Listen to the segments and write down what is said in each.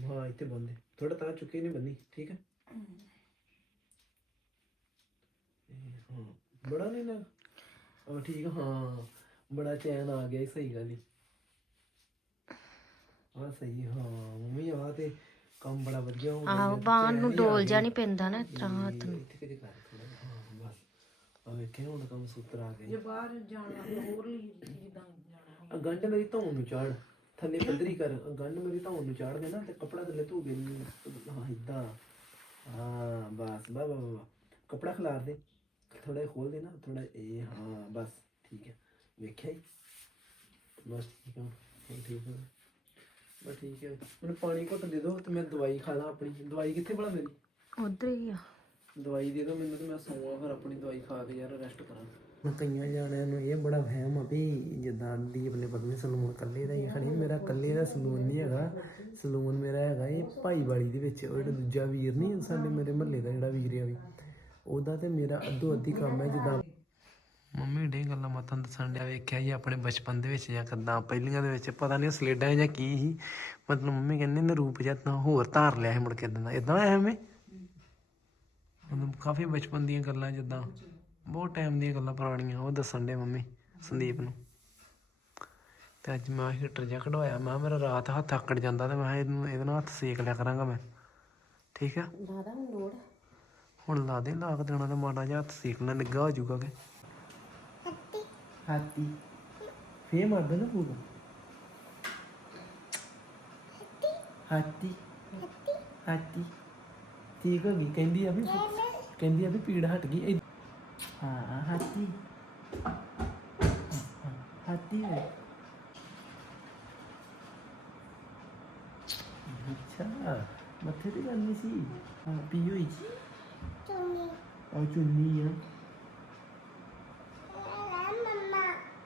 ਹਾਂ ਇੱਥੇ ਬੰਦੇ ਥੋੜਾ ਤਾਂ ਚੁੱਕੇ ਨਹੀਂ ਬੰਨੀ ਠੀਕ ਹੈ? ਇਹ, ਹਾਂ ਬੜਾ ਨਹੀਂ ਨਾ? ਹਾਂ ਠੀਕ ਆ, ਹਾਂ ਬੜਾ ਚੈਨ ਆ ਗਿਆ ਈ, ਸਹੀ ਗੱਲ ਹੀ ਹਾਂ ਸਹੀ ਹਾਂ ਮੰਮੀ ਆ ਤੇ ਕੰਮ ਬੜਾ ਵਧੀਆ ਹੋ ਗਿਆ ਆਹੋ ਬਾਹਾਂ ਨੂੰ ਆ ਡੋਲ। ਜਾ ਨਹੀਂ ਪੈਂਦਾ ਨਾ ਇਸ ਤਰ੍ਹਾਂ ਹੱਥ ਨੂੰ। ਇੱਥੇ ਕਿਤੇ ਕਰ ਥੋੜਾ ਹਾਂ ਬਸ। ਆ ਵੇਖੇ ਹੁਣ ਕੰਮ ਸੂਤਰ ਆ ਗਏ। ਬਾਹਰ ਜਾਣਾ ਹੋਰ ਲਈ ਜਿੱਦਾਂ ਜਾਣਾ। ਆ ਗੰਢ ਮੇਰੀ ਧੌਣ ਨੂੰ ਚਾੜ ਥੱਲੇ ਪੱਧਰੀ ਕਰ ਗੰਢ ਮੇਰੀ ਧੌਣ ਨੂੰ ਚਾੜ ਦੇ ਨਾ ਤੇ ਕਪੜਾ ਥੱਲੇ ਧੋ ਦੇ ਹਾਂ ਇਦਾਂ ਹਾਂ ਬਸ ਬਾ ਬਾ ਕਪੜਾ ਖਿਲਾਰ ਦੇ ਥੋੜਾ ਖੋਲ ਦੇ ਨਾ ਥੋੜਾ ਇਹ ਹਾਂ ਬਸ ਠੀਕ ਹੈ। ਵੇਖਿਆ ਹੀ? ਬਸ ਠੀਕ ਹੈ ਹੁਣ ਠੀਕ ਹੈ। ਬਸ ਠੀਕ ਹੈ। ਮੈਨੂੰ ਪਾਣੀ ਘੁੱਟ ਦੇ ਦਿਓ ਤੇ ਮੈਂ ਦਵਾਈ ਖਾ ਲਾਂ ਆਪਣੀ। ਦਵਾਈ ਕਿੱਥੇ ਭਲਾ ਮੇਰੀ? ਉਧਰ ਹੀ ਆ। ਦਵਾਈ ਦੇ ਦਿਓ ਮੈਨੂੰ ਤੇ ਮੈਂ ਸੌਵਾਂ ਫਿਰ ਆਪਣੀ ਦਵਾਈ ਖਾ ਕੇ ਯਾਰ ਰੈਸਟ ਕਰਾਂ। ਮੈਂ ਕਈਆਂ ਜਾਣਿਆਂ ਨੂੰ ਇਹ ਬੜਾ ਵਹਿਮ ਆ ਵੀ ਜਿੱਦਾਂ ਦੀਪ ਨੇ ਪਤਨੀ ਸਲੂਨ ਕੱਲੇ ਦਾ ਹੀ ਆ। ਖੜੀ ਮੇਰਾ ਕੱਲੇ ਦਾ ਸਲੂਨ ਨਹੀਂ ਹੈਗਾ। ਸਲੂਨ ਮੇਰਾ ਹੈਗਾ ਇਹ ਭਾਈਵਾਲੀ ਦੇ ਵਿੱਚ, ਉਹ ਜਿਹੜਾ ਦੂਜਾ ਵੀਰ ਨਹੀਂ ਸਾਡੇ ਮੇਰੇ ਮਹੱਲੇ ਦਾ ਜਿਹੜਾ ਵੀਰ ਆ ਵੀ, ਉਹਦਾ ਤੇ ਮੇਰਾ ਅੱਧੋ ਅੱਧੀ ਕੰਮ ਹੈ ਜਿੱਦਾਂ ਮੰਮੀ ਡੇ ਗੱਲਾਂ ਮਤਾਂ ਦੱਸਣ ਡਿਆ, ਵੇਖਿਆ ਜੀ ਆਪਣੇ ਬਚਪਨ ਦੇ ਵਿੱਚ ਜਾਂ ਕਦਾਂ, ਪਹਿਲੀਆਂ ਦੇ ਵਿੱਚ ਪਤਾ ਨਹੀਂ ਸਲੇਡਾਂ ਜਾਂ ਕੀ ਸੀ, ਮਤਲਬ ਮੰਮੀ ਕਹਿੰਦੇ ਨੇ ਰੂਪ ਜਾਂ ਤਾਂ ਹੋਰ ਧਾਰ ਲਿਆ ਸੀ ਮੁੜ ਕੇ ਇਦਾਂ ਦਾ ਇਦਾਂ ਐਵੇਂ ਮਤਲਬ ਕਾਫੀ ਬਚਪਨ ਦੀਆਂ ਗੱਲਾਂ ਜਿੱਦਾਂ। ਬਹੁਤ ਟਾਈਮ ਦੀਆਂ ਗੱਲਾਂ ਪੁਰਾਣੀਆਂ ਉਹ ਦੱਸਣ ਦੇ ਮੰਮੀ ਸੰਦੀਪ ਨੂੰ। ਤੇ ਅੱਜ ਮੈਂ ਹੀਟਰ ਜਿਹਾ ਕਢਵਾਇਆ ਮੈਂ ਕਿਹਾ ਮੇਰਾ ਰਾਤ ਹੱਥ ਆਕੜ ਜਾਂਦਾ ਤੇ ਮੈਂ ਕਿਹਾ ਇਹਨੂੰ ਇਹਦੇ ਨਾਲ ਹੱਥ ਸੇਕ ਲਿਆ ਕਰਾਂਗਾ ਮੈਂ। ਠੀਕ ਆ? ਲਾਦਾ ਹੁਣ ਲੋੜ? ਹੁਣ ਲਾ ਦੇ ਲਾ ਕੇ ਦੇਣਾ ਤੇ ਮਾੜਾ ਜਿਹਾ ਹੱਥ ਸੇਕ ਲੈਣਾ ਨਿੱਘਾ ਹੋ ਜਾਊਗਾ ਕਿ। ਹਾਤੀ ਫੇ ਮਾਰਦਾ ਨਾ ਪੂਰਾ? ਹਾਤੀ ਹਾਤੀ ਠੀਕ ਹੋ ਗਈ ਕਹਿੰਦੀ ਆ ਵੀ ਕਹਿੰਦੀ ਆ ਵੀ ਪੀੜ ਹਟ ਗਈ। ਇਹ- ਹਾਂ ਹਾਤੀ ਹਾਤੀ ਹੈ ਅੱਛਾ ਮੱਥੇ ਤੇ ਕਰਨੀ ਸੀ ਹਾਂ ਪੀ ਹੋਈ ਸੀ ਉਹ ਚੁੰਨੀ ਆ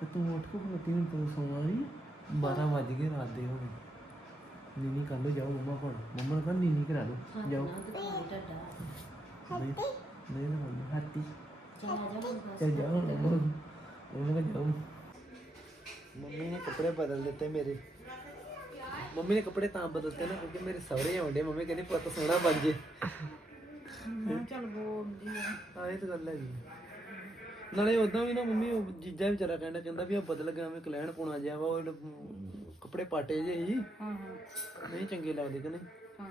ਤੇ ਤੂੰ ਉੱਠ ਕੇ ਖਲੋਤੀ ਹੁਣ ਤੂੰ ਸੌਣਾ ਵੀ 12 ਵੱਜ ਗਏ ਰਾਤ ਦੇ ਹੋ ਗਏ ਨੀਨੀ ਕਰ ਲੋ ਜਾਓ ਮੰਮਾ ਕੋਲ ਮੰਮਾ ਨੂੰ ਕਹ ਨੀਨੀ ਕਰਾ ਦੋ ਜਾਓ ਨਹੀਂ ਨਹੀਂ ਨਾ ਮੰਮਾ ਹਾਤੀ ਚੱਲ ਮੰਮਾ ਮੰਮਾ ਕਹ ਜਾਓ ਮੰਮੀ ਨੇ ਕੱਪੜੇ ਬਦਲ ਦਿੱਤੇ ਮੇਰੇ। ਮੰਮੀ ਨੇ ਕੱਪੜੇ ਤਾਂ ਬਦਲਤੇ ਨਾ ਕਿਉਂਕਿ ਮੇਰੇ ਸਹੁਰੇ ਆਉਂਦੇ ਮੰਮੀ ਕਹਿੰਦੀ ਪੁੱਤ ਸੋਹਣਾ ਬਣ ਜੇ। ਮੈਂ ਚੱਲ ਬੋਲਦੀ ਆ। ਹਾਂ ਇਹ ਤਾਂ ਗੱਲ ਹੈਗੀ ਆ। ਨਾਲੇ ਉਦਾਂ ਵੀ ਨਾ ਮੰਮੀ ਉਹ ਜੀਜਾ ਵਿਚਾਰਾ ਕਹਿੰਦਾ ਕਹਿੰਦਾ ਵੀ ਆ ਬਦਲ ਗਿਆ ਮੈਂ ਕਲੈਣ ਪੁਣਾ ਜਿਹਾ ਵਾ ਉਹ ਜਿਹੜੇ, ਕੱਪੜੇ ਪਾਟੇ ਸੀ। ਹਾਂ ਹਾਂ। ਨਹੀਂ ਚੰਗੇ ਲੱਗਦੇ ਕਿ ਨਹੀਂ? ਹਾਂ।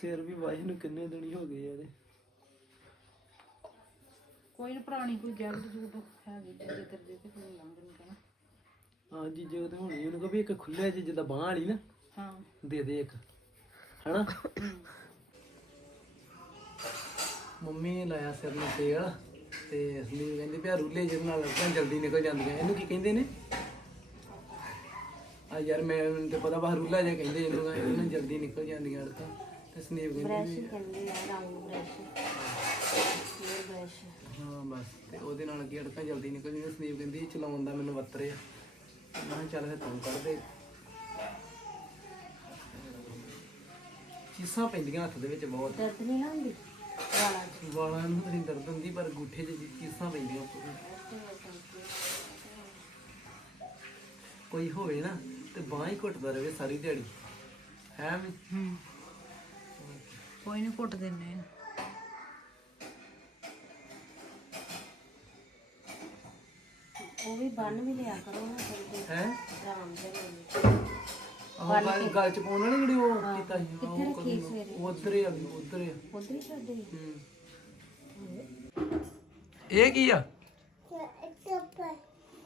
ਸਿਰ ਵੀ ਵਾਹੇ ਨੂੰ ਕਿੰਨੇ ਦਿਨ ਹੀ ਹੋ ਗਏ ਯਾਰ ਕੋਈ ਨਾ ਪੁਰਾਣੀ ਕੋਈ ਜੈਕਟ ਜੂਟ ਹੈਗੀ ਜਿਹਦੇ ਤੇ ਦੇ ਤੇ ਕੋਈ ਲੰਘ ਨਹੀਂ ਕਹਣਾ। ਹਾਂ ਜੀਜੇ ਉਹਦੇ ਹੋਣੀ ਉਹਨੂੰ ਕਹੋ ਵੀ ਇੱਕ ਖੁੱਲਿਆ ਜਿਹੀ ਜਿੱਦਾਂ ਬਾਹ ਵਾਲੀ ਨਾ ਹਾਂ। ਦੇ ਦੇ ਇੱਕ ਹਨਾ? ਮੰਮੀ ਨੇ ਲਾਇਆ ਸਿਰ ਨੂੰ ਤੇਲ ਤੇ ਅਸਲੀ ਕਹਿੰਦੇ ਪਿਆ ਰੂਲੇ ਜਿਹਦੇ ਨਾਲ ਲੱਗਾ ਜਲਦੀ ਨਿਕਲ ਜਾਂਦੀਆਂ ਇਹਨੂੰ ਕੀ ਕਹਿੰਦੇ ਨੇ? ਆ ਯਾਰ ਮੈਂ ਮੈਨੂੰ ਤੇ ਪਤਾ ਬਾ ਰੂਲਾ ਜਿਹਾ ਕਹਿੰਦੇ ਇਹਨੂੰ ਇਹਨੂੰ ਜਲਦੀ ਨਿਕਲ ਜਾਂਦੀਆਂ ਅੜਕਾਂ ਤੇ ਸਨੀਪ ਕਹਿੰਦੀ ਵੀ ਕਹਿੰਦੇ ਆ ਰੰਗ ਬ੍ਰਸ਼ ਕਲੀਅਰ ਬ੍ਰਸ਼ ਹਾਂ ਬਸ। ਤੇ ਉਹਦੇ ਨਾਲ ਕੀ ਅੜਕਾਂ ਜਲਦੀ ਨਿਕਲ ਜਾਂਦੀਆਂ ਸਨੀਪ ਕਹਿੰਦੀ ਚਲਾਉਣ ਦਾ ਮੈਨੂੰ ਵੱਤਰੇ ਆ। ਤੇ ਮੈਂ ਕਿਹਾ ਚੱਲ ਫਿਰ ਤੂੰ ਕਰ ਦੇ। ਚੀਸਾਂ ਪੈਂਦੀਆਂ ਹੱਥ ਦੇ ਵਿੱਚ ਬਹੁਤ। ਦਰਦ ਨਹੀਂ ਨਾ ਹੁੰਦੀ? ਵਾਲਾ ਵਾਲਾਂ ਨੂੰ ਬੜੀ ਦਰਦ ਹੁੰਦੀ ਪਰ ਗੁੱਠੇ 'ਚ ਚੀਸਾਂ ਪੈਂਦੀਆਂ ਕੋਈ ਹੋਵੇ ਨਾ ਤੇ ਬਾਂਹ ਹੀ ਘੁੱਟਦਾ ਰਹੇ ਸਾਰੀ ਦਿਹਾੜੀ। ਹੈ ਵੀ? ਹੂੰ। ਕੋਈ ਨਹੀਂ ਘੁੱਟ ਦਿੰਨੇ ਆ। ਉਹ ਵੀ ਬੰਨ ਵੀ ਲਿਆ ਕਰੋ ਨਾ ਜਲਦੀ ਹੈ? ਆਰਾਮ ਦੇ ਨਾਲ। ਆਹ ਗੱਲ ਗੱਲ ਚ ਪਾਉਣ ਵਾਲੀ ਜਿਹੜੀ ਉਹ ਕੀਤਾ ਸੀ ਹਾਂ, ਉਹ ਰੱਖੀ ਕਦੋਂ- ਸਵੇਰੇ? ਉਹ ਉਧਰ ਹੀ ਆ ਵੀ ਉਧਰ ਹੀ ਆ। ਉਧਰ ਹੀ ਛੱਡੇ ਹੂੰ। ਇਹ ਕੀ ਆ?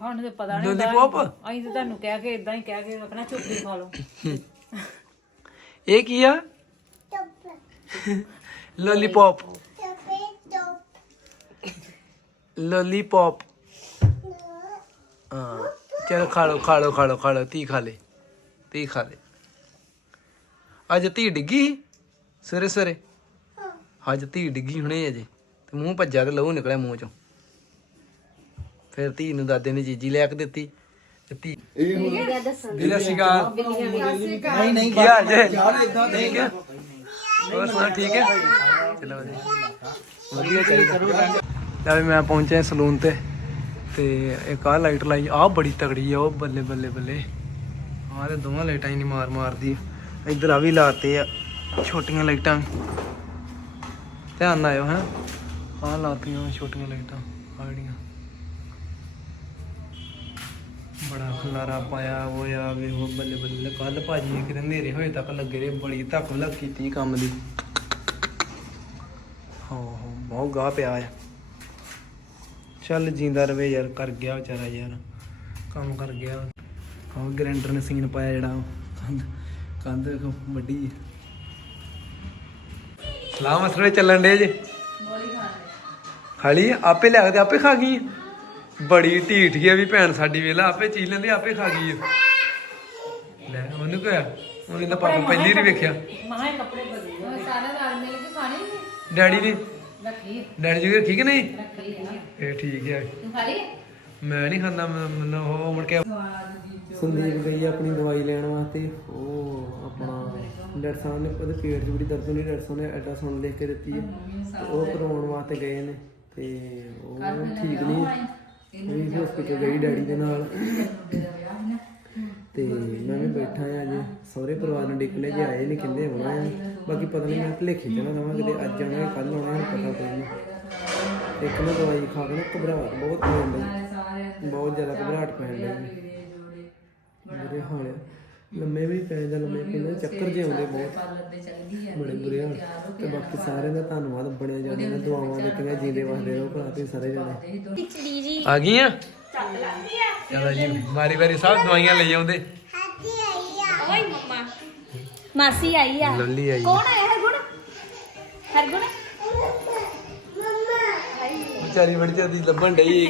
ਹੁਣ ਤੇ ਪਤਾ ਨਹੀਂ ਲੋਲੀਪੌਪ ਅਸੀਂ ਤਾਂ ਤੁਹਾਨੂੰ ਕਹਿ ਕੇ ਇਦਾਂ ਹੀ ਕਹਿ ਕੇ ਰੱਖਣਾ ਚੁੱਪੀ ਖਾ ਲਓ। ਇਹ ਕੀ ਆ? ਲੋਲੀਪੌਪ। ਲੋਲੀਪੌਪ। ਹਾਂ। ਚਲੋ ਖਾ ਲਓ ਖਾ ਲਓ ਖਾ ਲਓ ਖਾ ਲਓ ਤੀ ਖਾ ਲੈ ਤੀ ਖਾ ਲੈ। ਅੱਜ ਤੀ ਡਿੱਗੀ? ਸਵੇਰੇ ਸਵੇਰੇ? ਅੱਜ ਤੀ ਡਿੱਗੀ ਹੁਣੇ ਅਜੇ ਤੇ ਮੂੰਹ ਭੱਜਾ ਤੇ ਲਹੂ ਨਿਕਲਿਆ ਮੂੰਹ ਚੋਂ। ਫਿਰ ਧੀ ਨੂੰ ਦਾਦੇ ਨੇ ਜੀਜੀ ਲੈ ਕੇ ਦਿੱਤੀ ਤੇ ਧੀ ਇਹ ਦੱਸਣ ਦਿਲ ਸਿਕਾ ਨਹੀਂ ਨਹੀਂ ਕੀ ਹਾਲ ਜੇ ਠੀਕ ਹੈ ਹੋਰ ਸੁਣਾ ਠੀਕ ਹੈ? ਚਲੋ ਵਧੀਆ ਵਧੀਆ ਚਾਹੀਦਾ ਲੈ ਵੀ ਮੈਂ ਪਹੁੰਚਿਆ ਸਲੂਨ ਤੇ। ਤੇ ਇੱਕ ਆਹ ਲਾਈਟ ਲਾਈ, ਆਹ ਬੜੀ ਤਗੜੀ ਆ, ਉਹ ਬੱਲੇ ਬੱਲੇ ਬੱਲੇ। ਆਹ ਤੇ ਦੋਵਾਂ ਲਾਈਟਾਂ ਹੀ ਨਹੀਂ ਮਾਰ ਮਾਰਦੀ ਇੱਧਰ ਆ ਵੀ ਲਾਤੇ ਆ, ਛੋਟੀਆਂ ਲਾਈਟਾਂ। ਧਿਆਨ ਨਾਲ ਆਇਓ, ਹੈ। ਆਹ ਲਾਤੀਆਂ ਛੋਟੀਆਂ ਲਾਈਟਾਂ ਆ ਜਿਹੜੀਆਂ। ਬੜਾ ਖਲਾਰਾ ਪਾਇਆ ਹੋਇਆ ਵੇ, ਉਹ ਬੱਲੇ ਬੱਲੇ। ਕੱਲ ਭਾਜੀ ਕਿਤੇ ਨੇਰੇ ਹੋਏ ਤੱਕ ਲੱਗੇ ਰਹੇ, ਬੜੀ ਧੱਕ ਲੱਗ ਕੀਤੀ ਕੰਮ ਦੀ। ਹੋ ਹੋ, ਬਹੁਤ ਗਾਹ ਪਿਆ ਆ। ਚੱਲ ਜਿੰਦਾ ਰਵੇ ਯਾਰ ਕਰ ਗਿਆ ਵਿਚਾਰਾ ਯਾਰ ਕੰਮ ਕਰ ਗਿਆ। ਹਾਂ ਗ੍ਰੈਂਡਰ ਨੇ ਸੀਨ ਪਾਇਆ ਜਿਹੜਾ ਕੰਧ ਕੰਧ ਵੇਖੋ ਵੱਡੀ। ਸਲਾਮ ਅਸਰੇ ਚੱਲਣ ਦੇ ਜੇ। ਖਾਲੀ ਆਪੇ ਲਿਆ ਕੇ ਤੇ ਆਪੇ ਖਾ ਗਈ ਆ। ਬੜੀ ਢੀਠ ਗਿਆ ਵੀ ਭੈਣ ਸਾਡੀ ਵੇਲਾ ਆਪੇ ਚੀਜ਼ ਲੈਂਦੀ ਆਪੇ ਖਾ ਗਈ ਆ। ਲੈ ਉਹਨੂੰ ਕਿਹਾ ਉਹਨੇ ਤਾਂ ਪਾਪਾ ਪਹਿਲੀ ਵਾਰੀ ਵੇਖਿਆ। ਮਹਾਂ ਕੱਪੜੇ ਬਦਲੇ ਸਾਰੇ ਨਾਲ ਮਿਲ ਕੇ ਖਾਣੇ ਡੈਡੀ ਨੇ ਰੱਖੀ ਡੈਡੀ ਜੀ ਠੀਕ ਨਹੀਂ ਰੱਖੀ ਆ। ਇਹ ਠੀਕ ਹੈ ਤੂੰ ਖਾ ਲਈ ਮੈਂ ਨਹੀਂ ਖਾਂਦਾ ਮੈਂ- ਮੈਨੂੰ ਉਹ ਮੁੜ ਕੇ ਸੰਦੀਪ ਗਈ ਆਪਣੀ ਦਵਾਈ ਲੈਣ ਵਾਸਤੇ। ਉਹ ਆਪਣਾ ਡਾਕਟਰ ਸਾਹਿਬ ਨੇ ਉਹਦੇ ਪੇਟ 'ਚ ਬੜੀ ਦਰਦ ਹੁੰਦੀ ਡਾਕਟਰ ਸਾਹਿਬ ਨੇ ਐਡਾ ਸੁਣ ਲਿਖ ਕੇ ਦਿੱਤੀ ਹੈ ਤੇ ਉਹ ਕਰਵਾਉਣ ਵਾਸਤੇ ਗਏ ਨੇ। ਤੇ ਉਹ ਠੀਕ ਨਹੀਂ। ਉਹ ਵੀ ਹਸਪੀਟਲ ਗਈ ਡੈਡੀ ਦੇ ਨਾਲ। ਤੇ ਮੈਂ ਵੀ ਬੈਠਾ ਆ ਅਜੇ। ਸਹੁਰੇ ਪਰਿਵਾਰ ਨੂੰ ਡਿੱਕਲੇ ਜੇ ਆਏ ਨਹੀਂ ਕਹਿੰਦੇ ਆਉਣਾ ਆ। ਬਾਕੀ ਪਤਾ ਨਹੀਂ ਮੈਂ ਭੁਲੇਖੇ ਚ ਨਾ ਦਵਾਂ ਕਿਤੇ ਅੱਜ ਆਉਣਾ ਕੱਲ ਆਉਣਾ ਪਤਾ ਕੋਈ ਨਹੀਂ ਇੱਕ ਨਾ ਦਵਾਈ ਖਾ ਕੇ ਨਾ ਘਬਰਾਹਟ ਬਹੁਤ ਹੋ ਜਾਂਦੀ ਬਹੁਤ ਜ਼ਿਆਦਾ ਘਬਰਾਹਟ ਪੈਣ ਲੱਗੀ ਮੇਰੇ ਹਾਲ ਆ। ਲੰਮੇ ਵੀ ਪੈ ਜਾਂ ਲੰਮੇ ਪੈਂਦੇ ਚੱਕਰ ਜੇ ਆਉਂਦੇ ਬਹੁਤ। ਬੜੇ ਬੁਰੇ ਹਾਲ। ਤੇ ਬਾਕੀ ਸਾਰਿਆਂ ਦਾ ਧੰਨਵਾਦ ਬਣਿਆ ਜਾਂਦੇ ਨੇ ਦੁਆਵਾਂ ਦਿੱਤੀਆਂ ਜੀਂਦੇ ਵਸਦੇ ਰਹੋ ਭਰਾ ਤੁਸੀਂ ਸਾਰੇ ਜਣੇ। ਆ ਗਈਆਂ ਚਲੋ ਜੀ ਵਾਰੀ ਵਾਰੀ ਸਭ ਦਵਾਈਆਂ ਲਈ ਆਉਂਦੇ। ਓਏ ਮੰਮਾ ਮਾਸੀ ਆਈ ਆ। ਲੱਲੀ ਆਈ ਕੌਣ ਆਇਆ ਹੈ ਗੁਣ ਹਰਗੁਣ ਵਿਚਾਰੀ ਬੜੀ ਜਲਦੀ ਲੱਭਣ ਡਈ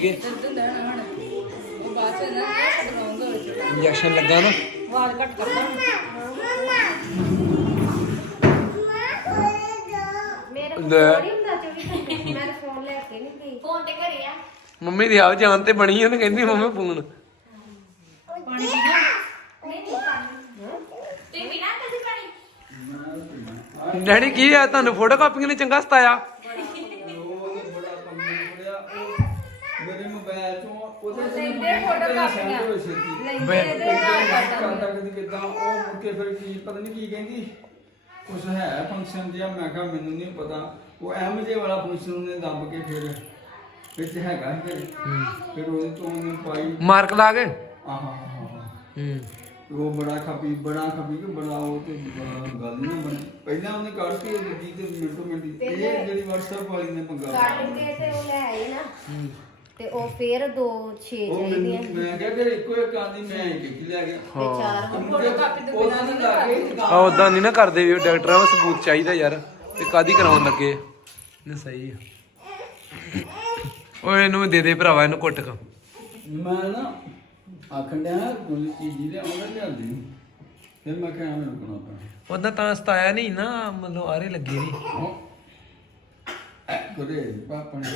ਕਢਵਾਉਂਗਾ ਵਿੱਚ ਇੰਜੈਕਸ਼ਨ ਲੱਗਾ ਨਾ। ਵਾਲ ਕੱਟ ਕਰਦਾ ਮੇਰੇ ਲੈ ਹੁੰਦਾ ਚੋਰੀ ਮੈਂ ਫੋਨ ਲੈ ਕੇ ਨਹੀਂ ਗਈ ਫੋਨ ਤੇ ਘਰੇ ਆ ਮੰਮੀ ਦੀ ਆਪ ਜਾਨ ਤੇ ਬਣੀ ਉਹਨੇ ਕਹਿੰਦੀ ਮੰਮੀ ਫੋਨ। ਪਾਣੀ ਪੀਣਾ। ਤੇ ਬਿਨਾ ਕਦੀ ਪਾਣੀ? ਡੈਡੀ ਕੀ ਆ ਤੁਹਾਨੂੰ ਫੋਟੋ ਕਾਪੀਆਂ ਨੇ ਚੰਗਾ ਸਤਾਇਆ? ਮੇਰੇ ਮੋਬਾਈਲ ਤੋਂ ਉਹਦੇ ਲੈਂਦੇ ਫੋਟੋ ਕਾਪੀਆਂ। ਲੈਂਦੇ ਕਰਦਾ ਕਦੀ ਕਿਦਾਂ ਉਹ ਮੁੜ ਕੇ ਫਿਰ ਕੀ ਪਤਾ ਨਹੀਂ ਕੀ ਕਹਿੰਦੀ। ਕੁਛ ਹੈ ਫੰਕਸ਼ਨ ਜਿਹਾ ਮੈਂ ਕਿਹਾ ਮੈਨੂੰ ਨਹੀਂ ਪਤਾ। ਉਹ ਐਮ ਜੇ ਵਾਲਾ ਫੰਕਸ਼ਨ ਉਹਨੇ ਦੱਬ ਕੇ ਫਿਰ ਵਿੱਚ ਹੈਗਾ ਸੀ ਫਿਰ ਫਿਰ ਉਹਦੇ ਤੋਂ ਉਹਨੇ ਪਾਈ। ਮਾਰਕ ਲਾ ਕੇ? ਆਹਾ ਆਹਾ ਹੂੰ ਉਹ ਬੜਾ ਖਪੀ ਬੜਾ ਖਪੀ ਕਿ ਬੜਾ ਉਹ ਤੇ ਬੜਾ ਗੱਲ ਨਹੀਂ ਬਣੀ। ਪਹਿਲਾਂ ਉਹਨੇ ਕੱਢਤੀ ਦਿੱਤੀ ਤੇ ਮਿੰਟੋ ਮਿੰਟ ਹੀ। ਇਹ ਜਿਹੜੀ WhatsApp ਵਾਲੀ ਨੇ ਪੰਗਾ ਕੱਢ ਕੇ ਤੇ ਉਹ ਲੈ ਆਏ ਨਾ। ਤੇ ਉਹ ਫੇਰ ਦੋ ਛੇ ਉਹ ਚਾਹੀਦੀਆਂ ਮੈਨੂੰ ਮੈਂ ਕਿਹਾ ਕਿ ਇੱਕੋ ਇੱਕ ਆਂਦੀ ਮੈਂ ਇੱਕ ਹੀ ਲੈ ਗਿਆ ਤੇ ਚਾਰ ਫੋਟੋ ਕਾਪੀ ਤੋਂ ਬਿਨਾਂ ਨਹੀਂ ਲਾ ਕੇ ਆ ਉਦਾਂ ਨਹੀਂ ਨਾ ਕਰਦੇ ਵੀ ਡਾਕਟਰਾਂ ਨੂੰ ਸਬੂਤ ਚਾਹੀਦਾ ਯਾਰ। ਤੇ ਕਾਦੀ ਕਰਾਉਣ ਲੱਗੇ? ਨੇ ਸਹੀ ਆ। ਓਏ ਇਹਨੂੰ ਦੇ ਦੇ ਭਰਾਵਾ ਇਹਨੂੰ ਕੁੱਟ ਕੇ। ਮੈਂ ਨਾ ਆਖਣ ਡਿਆ ਕੋਈ ਚੀਜ਼ ਹੀ ਲਿਆਉਂਦਾ ਲਿਆਂਦੀ ਨੀ। ਫਿਰ ਮੈਂ ਕਿਹਾ ਐਵੇਂ ਰੁਕਣਾ ਪੈਣਾ। ਉਦਾਂ ਤਾਂ ਸਤਾਇਆ ਨਹੀਂ ਨਾ ਮਤਲਬ ਆਰੇ ਲੱਗੀ ਨਹੀਂ ਕਰੇ ਪਾਪਾ ਨੇ।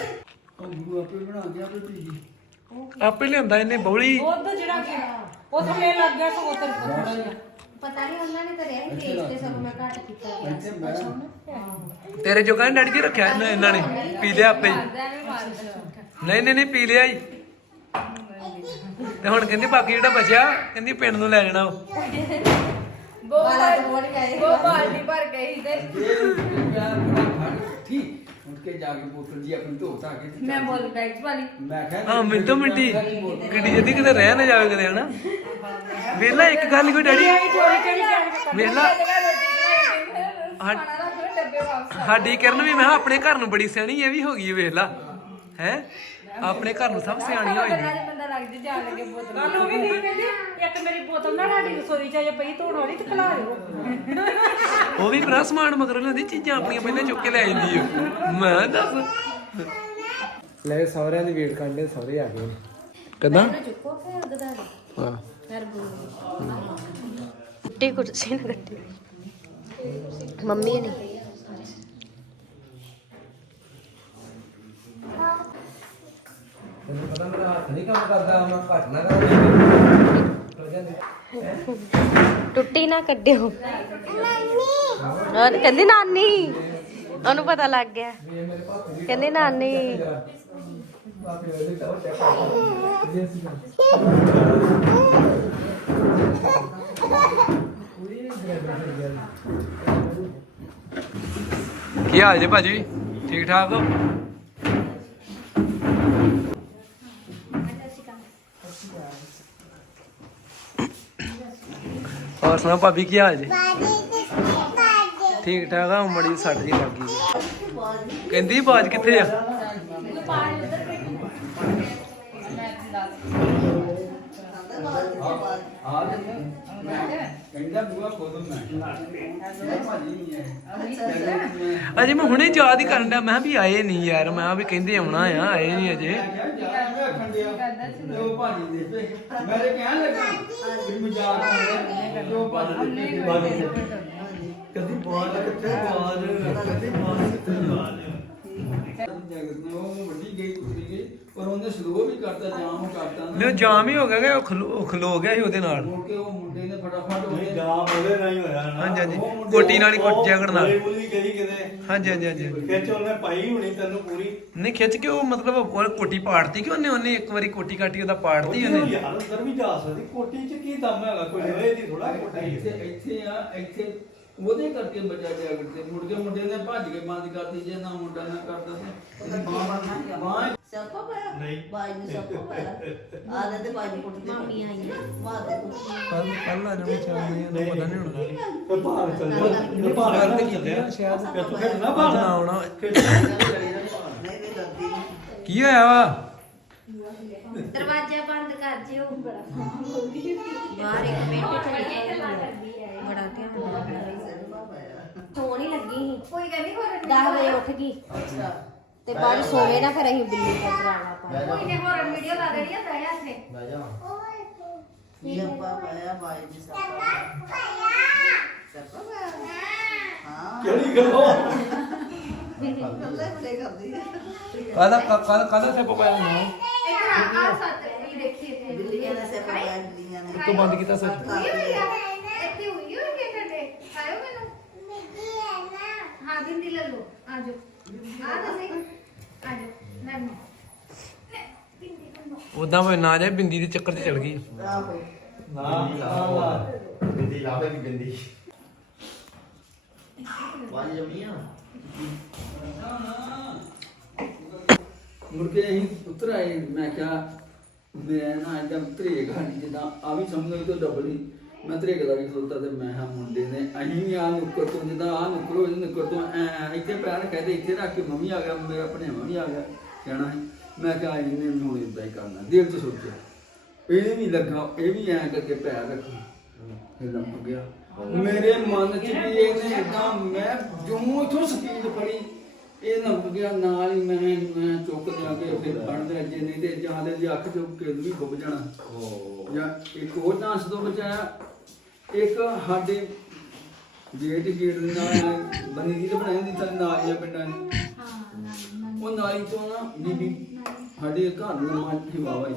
ਉਹ ਗੁਰੂ ਆਪੇ ਬਣਾ ਕੇ ਆਪੇ ਪੀਜੀ ਆਪੇ ਲਿਆਂਦਾ ਇਹਨੇ ਬੌਲੀ। ਉਹ ਜਿਹੜਾ ਕਿ ਉਹ ਥੱਲੇ ਲੱਗ ਗਿਆ ਸੋ ਉਤਰ ਥੋੜਾ ਜਿਹਾ ਪਤਾ ਨਹੀਂ ਉਹਨਾਂ ਨੇ ਕਰਿਆ ਸੀ ਟੇਸਟ ਤੇ ਸਭ ਮੈਂ ਘੱਟ ਕੀਤਾ ਗਿਆ ਇੱਥੇ ਮੈਂ ਤੇਰੇ ਜੋ ਕਹਿੰਦੇ ਡੈਡੀ ਜੀ ਰੱਖਿਆ ਇਹਨਾਂ ਇਹਨਾਂ ਨੇ ਪੀ ਲਿਆ ਆਪੇ ਹੀ। ਨਹੀਂ ਨਹੀਂ ਨਹੀਂ ਪੀ ਲਿਆ ਹੀ। ਤੇ ਹੁਣ ਕਹਿੰਦੀ ਬਾਕੀ ਜਿਹੜਾ ਬਚਿਆ ਕਹਿੰਦੀ ਪਿੰਡ ਨੂੰ ਲੈ ਜਾਣਾ ਉਹ। ਵਾਲਾ ਤੋਂ ਵੜ ਗਏ ਉਹ ਬਾਲਟੀ ਭਰ ਗਈ ਤੇ। ਜੇ ਬੜਾ ਠੀਕ। ਉੱਠ ਕੇ ਜਾ ਕੇ ਬੋਤਲ ਜੀ ਆਪਣੀ ਧੋ ਧਾ ਕੇ ਤੇ ਮੈਂ ਬੋਲ ਬੈਗ ਚ ਪਾਲੀ ਮੈਂ ਕਿਹਾ ਹਾਂ ਮਿੰਟੋ ਮਿੰਟੀ। ਗੱਡੀ ਜਦੀ ਕਿਤੇ ਰਹਿ ਨਾ ਜਾਵੇ ਕਦੇ ਹਨਾ? ਵੇਲਾ ਇੱਕ ਗੱਲ ਕੋਈ ਡੈਡੀ। ਵੇਲਾ। ਸਾਡੀ ਕਿਰਨ ਵੀ ਮੈਂ ਕਿਹਾ ਆਪਣੇ ਘਰ ਨੂੰ ਬੜੀ ਸਿਆਣੀ ਇਹ ਵੀ ਹੋ ਗਈ ਵੇਖ ਲਾ ਹੈ? ਆਪਣੇ ਘਰ ਨੂੰ ਸਭ ਸਿਆਣੀ ਹੋਈ। ਬੰਦਾ ਜੇ ਬੰਦਾ ਲੱਗ ਜੇ ਜਾਣ ਲੱਗੇ ਬੋਤਲ। ਕੱਲ ਉਹ ਵੀ ਨਹੀਂ ਕਹਿੰਦੇ? ਇੱਕ ਮੇਰੀ ਬੋਤਲ ਨਾ ਸਾਡੀ ਰਸੋਈ ਚ ਅਜੇ ਪਈ ਧੋਣ ਵਾਲੀ ਤੇ ਖਲਾ ਦਿਓ। ਉਹ ਵੀ ਭਰਾ ਸਮਾਨ ਮਗਰ ਲੈਂਦੀ ਚੀਜ਼ਾਂ ਆਪਣੀਆਂ ਪਹਿਲਾਂ ਚੁੱਕ ਕੇ ਲੈ ਜਾਂਦੀ ਓ ਮੈਂ ਦੱਸ। ਲੈ ਸਹੁਰਿਆਂ ਦੀ ਵੇਟ ਕਰਦੇ ਸਹੁਰੇ ਆ ਗਏ। ਕਦਾਂ? ਚੁੱਕੋ ਫੇਰ ਗਦਾ ਹਾਂ। ਕੁੱਟੀ ਕੁਰਸੀ ਨਾ ਕੱਟੀ। ਮੰਮੀ ਨੇ ਤੈਨੂੰ ਪਤਾ ਮੇਰਾ ਹੱਥ ਨਹੀਂ ਕੰਮ ਕਰਦਾ ਮੈਂ ਘੱਟ ਨਾ ਕਰਾਂ ਟੁੱਟੀ ਨਾ ਕੱਢਿਓ। ਉਹ ਕਹਿੰਦੀ ਨਾਨੀ ਉਹਨੂੰ ਪਤਾ ਲੱਗ ਗਿਆ। ਕਹਿੰਦੀ ਨਾਨੀ। ਕੀ ਹਾਲ ਜੀ ਭਾਜੀ? ਠੀਕ ਠਾਕ ਹੋ? ਹੋਰ ਸੁਣਾ ਭਾਬੀ ਕੀ ਹਾਲ ਜੀ? ਠੀਕ ਠਾਕ ਆ ਮੜੀ ਸੱਟ ਜੀ ਲੱਗ ਗਈ ਕਹਿੰਦੀ ਬਾਜ ਕਿੱਥੇ ਆ? ਕਹਿੰਦਾ ਬੂਆ ਖੋਦ ਮੈਂ ਮੈਂ ਭਾਜੀ ਨਹੀਂ ਹੈ ਅਜੇ ਮੈਂ ਹੁਣੇ ਯਾਦ ਹੀ ਕਰਨ ਡਿਆ ਮੈਂ ਵੀ ਆਏ ਨਹੀਂ ਯਾਰ ਮੈਂ ਵੀ ਕਹਿੰਦੇ ਆਉਣਾ ਆ ਆਏ ਨਹੀਂ ਅਜੇ। ਉਹ ਭਾਜੀ ਦੇ ਪੇ ਮੇਰੇ ਕਹਿਣ ਲੱਗਾ ਕਿ ਮਜ਼ਾਕ ਕਰ ਰਿਹਾ ਉਹ ਭਾਜੀ ਦੇ ਪੇ। ਕਦੀ ਬਾਲ ਕਿੱਥੇ ਬਾਲ ਕਦੀ ਬਾਲ ਕਿੱਥੇ ਬਾਲ ਜਗਤ ਨੇ ਉਹ ਵੱਡੀ ਗਈ ਕੁੜੀ ਗਈ। ਪਰ ਉਹਨੇ ਸਲੋ ਵੀ ਕਰਤਾ ਜਾਮ ਕਰਤਾ ਨਾ। ਨਹੀਂ ਜਾਮ ਹੀ ਹੋ ਗਿਆ ਕਿ ਉਹ ਖਲੋ ਉਹ ਖਲੋ ਗਿਆ ਸੀ ਉਹਦੇ ਨਾਲ। ਮੁੜ ਕੇ ਉਹ ਮੁੰਡੇ ਨੇ ਫਟਾਫਟ ਨਹੀਂ ਉਹਦੇ ਜਾਮ ਉਹਦੇ ਨਾਲ ਹੀ ਹੋਇਆ ਨਾ। ਹਾਂਜੀ ਹਾਂਜੀ। ਕੋਟੀ ਨਾਲ ਹੀ ਕੋਟ ਜੈਕਟ ਨਾਲ ਬੋਲੀ ਬੋਲੀ ਕਰੀ ਕਿਤੇ। ਹਾਂਜੀ ਹਾਂਜੀ ਹਾਂਜੀ ਖਿੱਚ ਉਹਨੇ ਪਾਈ ਹੋਣੀ ਤੈਨੂੰ ਪੂਰੀ। ਨਹੀਂ ਖਿੱਚ ਕੇ ਉਹ ਮਤਲਬ ਉਹ ਕੋਟੀ ਪਾੜਤੀ ਕਿ ਉਹਨੇ ਉਹਨੇ ਇੱਕ ਵਾਰੀ ਕੋਟੀ ਕਾਟੀ ਉਹਦਾ ਪਾੜਤੀ ਉਹਦੀ ਉਹਨੇ? ਯਾਰ ਅੰਦਰ ਵੀ ਜਾ ਸਕਦੀ। ਕੋਟੀ 'ਚ ਕੀ ਦਮ ਹੈਗਾ? ਕੋਈ ਲੋਹੇ ਦੀ ਥੋੜਾ ਕੋਟੀ ਇੱਥੇ ਹੈ। ਇੱਥੇ ਆ ਇੱਥੇ ਉਹਦੇ ਕਰਕੇ ਬਚਾ ਗਿਆ ਤੇ ਮੁੜ ਕੇ ਮੁੰਡੇ ਨੇ ਭੱਜ ਕੇ ਬੰਦ ਕਰਤੀ ਜੇ ਨਾ ਮੁੰਡਾ ਨਾ ਕਰਦਾ ਤੇ। ਇਹਦੀ ਬਾਂਹ ਬਾਂਹ ਸਿਆਪਾ ਪਿਆ ਨਹੀਂ। ਬਾਈ ਨੂੰ ਸਿਆਪਾ ਪਿਆ ਆ ਦੇ ਬਾਈ ਨੂੰ ਕੁੱਟਦੇ ਮਾਮੀ ਆਈ ਮਾਰ ਦੇ ਕੁੱਟਦੀ ਕੱਲ ਕੱਲ ਆ ਜਾਣਾ ਚਾਹੀਦੀ ਉਹਨੂੰ ਪਤਾ ਨਹੀਂ ਹੁਣ। ਤੇ ਬਾਹਰ ਚੱਲ ਜਾ। ਤੇ ਬਾਹਰ ਗੱਲ ਤੇ ਕੀਤੀ ਸ਼ਾਇਦ ਫਿਰ ਤੂੰ ਖੇਡਣਾ ਬਾਹਰ? ਨਾ ਆਉਣਾ। ਨਹੀਂ ਨਹੀਂ ਲੱਗਦੀ ਕੀ ਹੋਇਆ ਵਾ? ਦਰਵਾਜ਼ਾ ਬੰਦ ਕਰ ਜਿਓ। ਬਾਹਰ ਇੱਕ ਮਿੰਟ ਬੜਾ ਧਿਆਨ ਸੋਣੀ ਲੱਗੀ ਸੀ। ਕੋਈ ਨਹੀਂ ਹੋਰ 10 ਵਜੇ ਉੱਠ ਗਈ। ਅੱਛਾ। ਤੇ ਬਾਅਦ ਸੋਵੇ ਨਾ ਫਿਰ ਅਸੀਂ ਬਿੱਲੀ ਦਾ ਡਰਾਣਾ ਪਾ ਕੋਈ ਨੇ ਹੋਰ ਵੀਡੀਓ ਲਾ ਦੇਣੀ ਆ ਬਹਿ ਜਾ ਇੱਥੇ ਸਿਆਪਾ ਪਿਆ ਬਾਈ ਨੂੰ ਸਿਆਪਾ ਸਿਆਪਾ ਪਿਆ ਹਾਂ ਕਿਹੜੀ ਗੱਲੋਂ ਕੱਲੇ ਬਲੇ ਕਰਦੀ ਹੈ ਕਾਹਦਾ ਕਾਹਦਾ ਕਾਹਦਾ ਸੇ ਪਾਇਆ ਨਾ ਇੱਧਰ ਆ ਆ ਸੱਤ ਇਹ ਦੇਖੀ ਇੱਥੇ ਬਿੱਲੀਆਂ ਨੇ ਸਿਆਪਾ ਪਿਆ ਬਿੱਲੀਆਂ ਨੇ ਤੋਂ ਬੰਦ ਕੀਤਾ ਸੱਚ ਹੋਈ ਹੋਈ ਆ ਇੱਥੇ ਹੋਈ ਹੋਈ ਕਿ ਤੁਹਾਡੇ ਆਇਓ ਮੈਨੂੰ ਹਾਂ ਬਿੰਦੀ ਲੈ ਲਓ ਆ ਜਾਓ ਆ ਤਾਂ ਸਹੀ ਉਦਾਂ ਕੋਈ ਨਾ ਜਾਏ, ਬਿੰਦੀ ਦੇ ਚੱਕਰ 'ਚ ਚਲ ਗਈ। ਬਿੰਦੀ ਲਾਵੇ ਬਿੰਦੀ ਵਾਲੀ ਜਮੀਆਂ ਮੁੜ ਕੇ ਅਸੀਂ ਉਤਰ ਆਏ, ਮੈਂ ਕਿਹਾ, ਮੈਂ ਨਾ ਇੱਦਾਂ ਉਤਰੇਗਾ ਨਹੀਂ ਜਿੱਦਾਂ ਆ ਵੀ ਸਮਝ ਲਓ ਤਾਂ ਡਬਲ ਮੈਂ ਧਰੇਕ ਦਾ ਵੀ ਖਲੋਤਾ ਤੇ ਮੈਂ ਹਾਂ ਮੁੰਡੇ ਨੇ ਵੀ ਆ ਨੁੱਕਰ ਤੋਂ ਜਿੱਦਾਂ ਆ ਨੁੱਕਰ ਹੋ ਜਾਂਦੀ ਨੁੱਕਰ ਤੋਂ ਐ ਇੱਥੇ ਪੈਰ ਕਹਿੰਦੇ ਇੱਥੇ ਰੱਖ ਕੇ ਮੰਮੀ ਆ ਗਿਆ ਮੇਰਾ ਭਣੇਵਾ ਵੀ ਆ ਗਿਆ ਕਹਿਣਾ ਸੀ। ਮੈਂ ਕਿਹਾ ਇਹਨੇ ਹੁਣ ਇਦਾਂ ਹੀ ਕਰਨਾ ਦਿਲ 'ਚ ਸੋਚਿਆ। ਇਹ ਵੀ ਲੱਗਾ ਇਹ ਵੀ ਐ ਕਰਕੇ ਪੈਰ ਰੱਖੀ। ਫਿਰ ਲੰਮ ਗਿਆ। ਮੇਰੇ ਮਨ 'ਚ ਵੀ ਇਹਨੇ ਏਦਾਂ ਮੈਂ ਜੂੰ ਇਥੋਂ ਸਪੀਡ ਫੜੀ। ਇਹ ਲੰਮ ਗਿਆ ਨਾਲ ਹੀ ਮੈਂ ਮੈਂ ਚੁੱਕ ਲਿਆ ਕੇ ਫਿਰ ਫੜਦੇ ਅੱਜੇ ਨਹੀਂ ਤੇ ਜਾਂ ਦੇ ਜੇ ਅੱਖ ਚੁੱਕ ਕੇ ਵੀ ਡੁੱਬ ਜਾਣਾ। ਜਾਂ ਇੱਕ ਹੋਰ ਚਾਂਸ ਤੋਂ ਬਚਾਇਆ। ਇੱਕ ਸਾਡੇ ਗੇਟ ਗੇਟ ਦੇ ਨਾਲ ਬਣੀ ਦੀ ਤੇ ਬਣਾਈ ਦੀ ਤਾਂ ਨਾਲੀਆਂ ਪਿੰਡਾਂ ਦੀ। ਉਹ ਨਾਲੀ ਤੋਂ ਨਾ ਬੀਬੀ ਸਾਡੇ ਘਰ ਨੂੰ ਮਾਂ ਦੀ ਵਾਵਾ ਹੀ।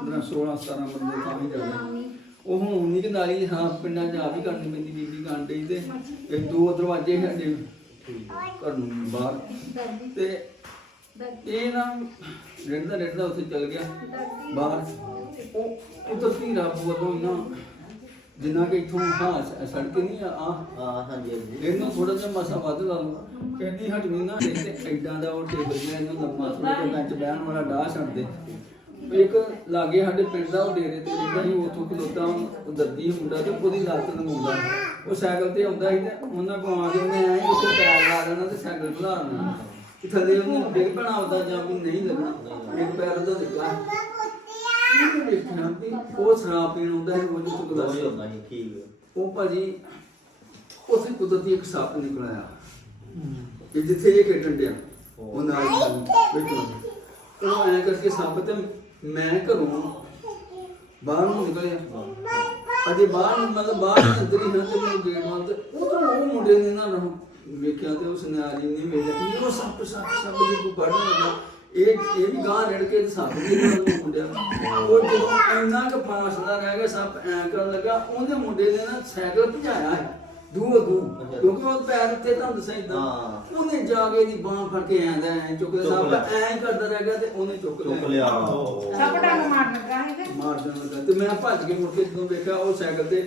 ਉਹਨਾਂ 16 17 ਬੰਦੇ ਕਾਫੀ ਜਾਂਦੇ ਉਹ ਹੁਣ ਨਹੀਂ ਕਿ ਨਾਲੀ ਹਾਂ ਪਿੰਡਾਂ 'ਚ ਆ ਵੀ ਕਰਨੀ ਪੈਂਦੀ ਬੀਬੀ ਕਾਂਡੇ ਤੇ ਇਹ ਦੋ ਦਰਵਾਜ਼ੇ ਸਾਡੇ ਘਰ ਨੂੰ ਬਾਹਰ। ਤੇ ਇਹ ਨਾ ਰੇੜਦਾ ਰੇੜਦਾ ਉੱਥੇ ਚਲ ਗਿਆ। ਬਾਹਰ। ਉਹ ਉਧਰ ਧੀਰਾ ਬੋਲੋ ਨਾ ਜਿੰਨਾ ਕਿ ਇਥੋਂ ਹਾਂ ਸੜਕ ਨਹੀਂ ਆ ਆ ਹਾਂ ਹਾਂਜੀ ਹਾਂਜੀ। ਇਹਨੂੰ ਥੋੜਾ ਜਿਹਾ ਮਸਾ ਵੱਧ ਲਾ ਲਓ। ਕਹਿੰਦੀ ਹਟਵੀਂ ਨਾ ਇੱਥੇ ਐਡਾਂ ਦਾ ਉਹ ਟੇਬਲ ਜਿਹਾ ਇਹਨੂੰ ਲੰਮਾ ਥੋੜਾ ਜਿਹਾ ਬੈਂਚ ਬਹਿਣ ਵਾਲਾ ਡਾਹ ਛੱਡਦੇ ਇੱਕ ਲਾਗੇ ਸਾਡੇ ਪਿੰਡ ਦਾ ਉਹ ਡੇਰੇ ਤੇ ਰਹਿੰਦਾ ਸੀ ਉੱਥੋਂ ਖਲੋਤਾ ਉਹ ਦੱਦੀ ਮੁੰਡਾ ਤੇ ਉਹਦੀ ਲੱਤ ਲੰਮੂਦਾ ਉਹ ਸਾਈਕਲ ਤੇ ਆਉਂਦਾ ਸੀ ਤੇ ਉਹਨਾਂ ਕੋਲ ਆ ਕੇ ਉਹਨੇ ਐਂ ਉੱਥੇ ਪੈਰ ਲਾ ਦੇਣਾ ਤੇ ਸਾਈਕਲ ਖਲਾ ਦੇਣਾ। ਕਿ ਥੱਲੇ ਉਹਨੇ ਡਿੱਗ ਪੈਣਾ ਉਹਦਾ ਜਾਂ ਵੀ ਨਹੀਂ ਲੱਗਣਾ। ਇੱਕ ਪੈਰ ਦਾ ਨਿਕਲਾ ਵੀ ਉਹ ਸ਼ਰਾਬ ਪੀਣ ਆਉਂਦਾ ਸੀ ਉਹ ਜੋ ਚੁੱਕਦਾ ਦੋਵੇਂ ਸੀ ਹੁੰਦਾ ਨਹੀਂ ਠੀਕ ਹੈ ਉਹ ਭਾਜੀ ਉੱਥੇ ਕੁਦਰਤੀ ਇੱਕ ਸੱਪ ਨਿਕਲ ਆਇਆ ਕਿ ਜਿੱਥੇ ਇਹ ਖੇਡਣ ਡਿਆ ਉਹ ਨਾਲ ਹੀ ਬੈਠੋ ਉਹ ਐਂ ਕਰਕੇ ਸੱਪ ਤੇ ਮੈਂ ਘਰੋਂ ਬਾਹਰ ਨੂੰ ਨਿਕਲਿਆ। ਅਜੇ ਬਾਹਰ ਨੂੰ ਮਤਲਬ ਬਾਹਰ ਦੇ ਅੰਦਰ ਹੀ ਨਾ ਤੇ ਮੈਨੂੰ ਗੇਟ ਵੱਲ ਤੇ ਉਧਰੋਂ ਉਹ ਮੁੰਡੇ ਨੇ ਨਾ ਰਹੋ ਵੇਖਿਆ ਤੇ ਉਸ ਨਿਆਰੀ ਨੇ ਵੇਖਿਆ ਕਿ ਉਹ ਸੱਪ ਸੱਪ ਸੱਪ ਦੀ ਕੋ ਪੜਨ ਲੱਗਾ। ਇਹ ਇਹ ਵੀ ਗਾਂ ਰੜ ਕੇ ਸੱਪ ਵੀ ਨਾਲ ਨੂੰ ਮੁੰਡਿਆ ਉਹ ਜਦੋਂ ਇੰਨਾ ਕੁ ਫਾਸਲਾ ਰਹਿ ਗਿਆ ਸੱਪ ਐਂ ਕਰਨ ਲੱਗਾ ਉਹਦੇ ਮੁੰਡੇ ਨੇ ਨਾ ਸਾਈਕਲ ਭਜਾਇਆ ਹੈ ਦੂ ਦੂ ਕਿਉਂਕਿ ਉਹ ਪੈਰ ਉੱਤੇ ਤਾਂ ਦੱਸਾਂ ਇਦਾਂ ਹਾਂ। ਉਹਨੇ ਜਾ ਕੇ ਦੀ ਬਾਹ ਫੜ ਕੇ ਐਂ ਦਾ ਐਂ ਚੁੱਕ ਲਿਆ ਸੱਪ ਐਂ ਕਰਦਾ ਰਹਿ ਗਿਆ ਤੇ ਉਹਨੇ ਚੁੱਕ ਚੁੱਕ ਲਿਆ। ਲਿਆ ਸਭ ਡੰਗ ਮਾਰਨ ਲੱਗਾ ਤੇ। ਮਾਰ ਦੇਣ ਲੱਗਾ ਤੇ ਮੈਂ ਭੱਜ ਕੇ ਮੁੜ ਕੇ ਜਦੋਂ ਵੇਖਿਆ ਉਹ ਸਾਈਕਲ ਤੇ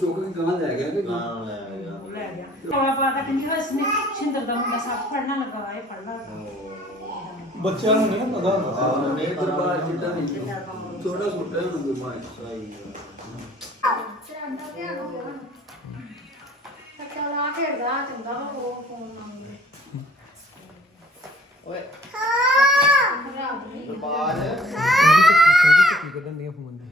ਚੁੱਕ ਕੇ ਗਾਂ ਲੈ ਗਿਆ ਕਿ ਗਾਂ ਲੈ ਗਿਆ। ਲੈ ਗਿਆ। ਰੌਲਾ ਪਾ ਕੇ ਕਹਿੰਦੀ ਹੋਈ ਇਸਨੇ ਸ਼ਿੰਦਰ ਦਾ ਮੁੰਡਾ ਸੱਪ ਫੜਨਾ ਲੱਗਾ ਇਹ ਫੜਨਾ ਬੱਚਿਆਂ ਨੂੰ ਨਹੀਂ ਪਤਾ ਹੁੰਦਾ। ਦਰਬਾਰ ਜਿੱਦਾਂ ਨਹੀਂ ਥੋੜਾ ਛੋਟਾ ਓਏ ਦਰਬਾਰ ਕੱਢਣ ਦੀਆਂ ਫੋਨ ਦੀ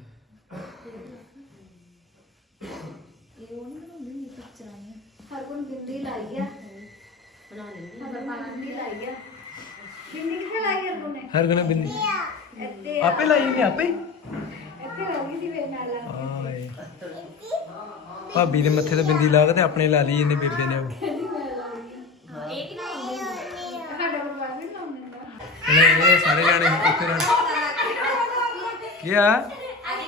ਹਰ ਕੋਈ ਬਿੰਦੀ ਲਾਈ ਆ। ਬਣਾ ਲੈਂਦੀ ਹਰ ਬਿੰਦੀ ਲਾਈ ਆ। ਬਿੰਦੀ ਕਿੱਥੇ ਲਾਈ ਹਰ ਕੋਈ ਨੇ ਹਰ ਗਣਾ ਬਿੰਦੀ। ਇੱਥੇ ਆਪੇ ਲਾਈ ਨੇ ਆਪੇ ਇੱਥੇ ਲਾਈ ਦੀ ਵੇ ਨਾਲ ਲਾ ਆਏ ਭਾਬੀ ਦੇ ਮੱਥੇ ਤੇ ਬਿੰਦੀ ਲਾ ਕੇ ਤੇ ਆਪਣੇ ਲਾ ਲਈ ਇਹਨੇ ਬੇਬੇ ਨੇ ਉਹ। ਸਾਡਾ ਪਰਿਵਾਰ ਵੀ ਲਾਉਂਦੇ ਨੇ ਨਹੀਂ, ਇਹ ਸਾਰੇ ਜਾਣੇ ਉੱਥੇ ਰਹਿਣ। ਕੀ ਆ? ਅੱਜ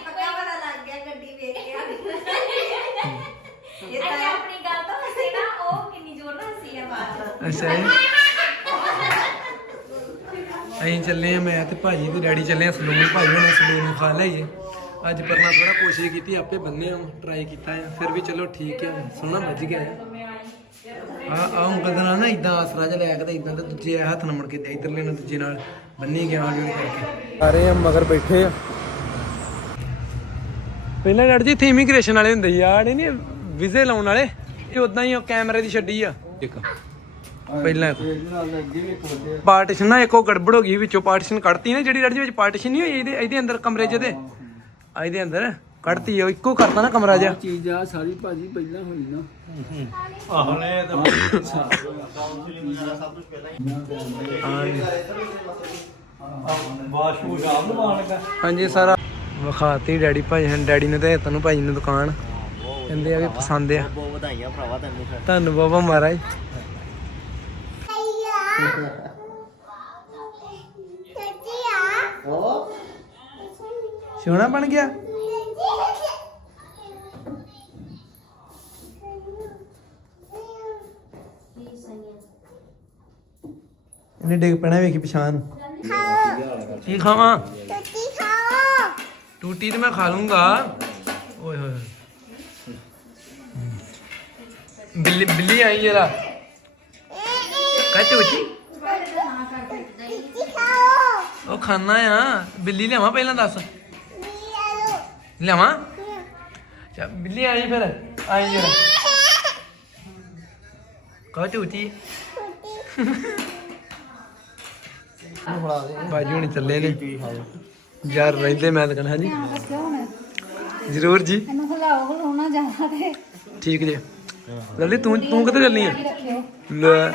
ਇਹ ਤਾਂ ਆਪਣੀ ਗੱਲ ਤੋਂ ਹੱਸੇ ਨਾ ਉਹ ਕਿੰਨੀ ਜ਼ੋਰ ਨਾਲ ਹੱਸੀ ਆ ਬਾਅਦ ਚ ਅੱਛਾ ਜੀ ਅਸੀਂ ਚੱਲੇ ਆ ਮੈਂ ਤੇ ਭਾਜੀ ਤੇ ਡੈਡੀ ਚੱਲੇ ਆ ਸਲੂਨ, ਭਾਜੀ ਹੁਣੇ ਸਲੂਨ ਖਾ ਲਈਏ। ਅੱਜ ਪਰਨਾ ਥੋੜਾ ਕੋਸ਼ਿਸ਼ ਕੀਤੀ, ਆਪੇ ਬੰਨੇ ਆ ਟਰਾਈ ਕੀਤਾ ਆ, ਫਿਰ ਵੀ ਚਲੋ ਠੀਕ ਆ, ਸੋਹਣਾ ਵੱਜ ਗਿਆ ਆ। ਆ ਉਂਗਲ ਦੇ ਨਾ ਇਦਾਂ ਆਸਰਾ ਜਿਹਾ ਲੈ ਕੇ ਤੇ ਇਦਾਂ ਤੇ ਦੂਜੇ ਹੱਥ ਨਾਲ ਮੁੜ ਕੇ ਇਧਰਲੇ ਨਾਲ ਦੂਜੇ ਨਾਲ ਬੰਨੀ ਗਿਆ ਹੌਲੀ ਹੌਲੀ ਕਰਕੇ। ਸਾਰੇ ਆ ਮਗਰ ਬੈਠੇ ਆ। ਪਹਿਲਾਂ ਡੈਡ ਜੀ ਇੱਥੇ ਇਮੀਗ੍ਰੇਸ਼ਨ ਵਾਲੇ ਹੁੰਦੇ ਸੀ ਆ ਨਹੀਂ ਵੀਜ਼ੇ ਲਾਉਣ ਵਾਲੇ, ਇਹ ਉਦਾਂ ਹੀ ਕੈਮਰੇ ਦੀ ਛੱਡੀ ਆ। ਇੱਕ ਪਹਿਲਾਂ ਪਾਰਟੀਸ਼ਨ ਨਾ ਇੱਕੋ ਗੜਬੜ ਹੋ ਗਈ ਵਿੱਚੋਂ ਪਾਰਟੀਸ਼ਨ ਕੱਢਤੀ ਨਾ ਜਿਹੜੀ ਰੜੀ ਵਿੱਚ ਪਾਰਟੀਸ਼ਨ ਨਹੀਂ ਹੋਈ ਇਹਦੇ ਇਹਦੇ ਅੰਦਰ ਕਮਰੇ ਜਿਹਦੇ ਆ ਇਹਦੇ ਅੰਦਰ ਕੱਢਤੀ ਉਹ ਇੱਕੋ ਕਰਤਾ ਨਾ ਕਮਰਾ ਜਿਹਾ। ਚੀਜ਼ ਆ ਸਾਰੀ ਭਾਜੀ ਪਹਿਲਾਂ ਹੋਈ ਨਾ। ਆਹੋ ਨੇ ਤਾਂ ਕਾਉਂਸਲਿੰਗ ਵਗੈਰਾ ਸਭ ਕੁਝ ਪਹਿਲਾਂ ਹੀ ਵਾਸ਼ੂ ਸ਼ਾਮ ਨੂੰ ਮਾਣ ਲੱਗਾ ਹਾਂਜੀ ਸਾਰਾ ਵਿਖਾਤੀ ਡੈਡੀ ਭਾਈ ਹਨ ਡੈਡੀ ਨੇ ਤੇ ਤੈਨੂੰ ਭਾਈ ਨੂੰ ਦੁਕਾਨ। ਕਹਿੰਦੇ ਆ ਵੀ ਪਸੰਦ ਆ। ਬਹੁਤ ਵਧਾਈਆਂ ਭਰਾਵਾ ਤੈਨੂੰ ਫਿਰ। ਤੁਹਾਨੂੰ ਬਾਬਾ ਮਹਾਰਾਜ। ਉਹ ਸੋਹਣਾ ਬਣ ਗਿਆ? ਇਹਨੇ ਡਿੱਗ ਪੈਣਾ ਵੇਖੀ ਪਛਾਣ। ਕੀ ਖਾਵਾਂ? ਟੂਟੀ ਤੇ ਮੈਂ ਖਾ ਲੂੰਗਾ। ਓਏ ਹੋਏ ਹੋਏ। ਬਿੱਲੀ ਬਿੱਲੀ ਆਈ ਜਰਾ। ਕੱਟ ਉੱਚੀ ਉਹ ਖਾਣਾ ਆ। ਬਿੱਲੀ ਲਿਆਵਾਂ ਪਹਿਲਾਂ ਦੱਸ। ਲਿਆਵਾਂ? ਚਾ ਬਿੱਲੀ ਆਈ ਫਿਰ। ਆਈ ਜਰਾ ਕਹ ਝੂਠੀ ਬਾਜੂ ਨਹੀਂ ਚੱਲੇ ਨੇ। ਯਾਰ ਰਹਿੰਦੇ ਮੈਂ ਤਾਂ ਕਹਣਾ ਜੀ ਹੁਣ ਜ਼ਰੂਰ ਜੀ। ਇਹਨੂੰ ਹਲਾਓ ਹਲਾਉਣਾ ਜ਼ਿਆਦਾ ਤੇ। ਠੀਕ ਜੇ। ਲੱਲੀ ਤੂੰ ਤੂੰ ਕਿੱਥੇ ਚੱਲੀ ਆ? ਲੈ।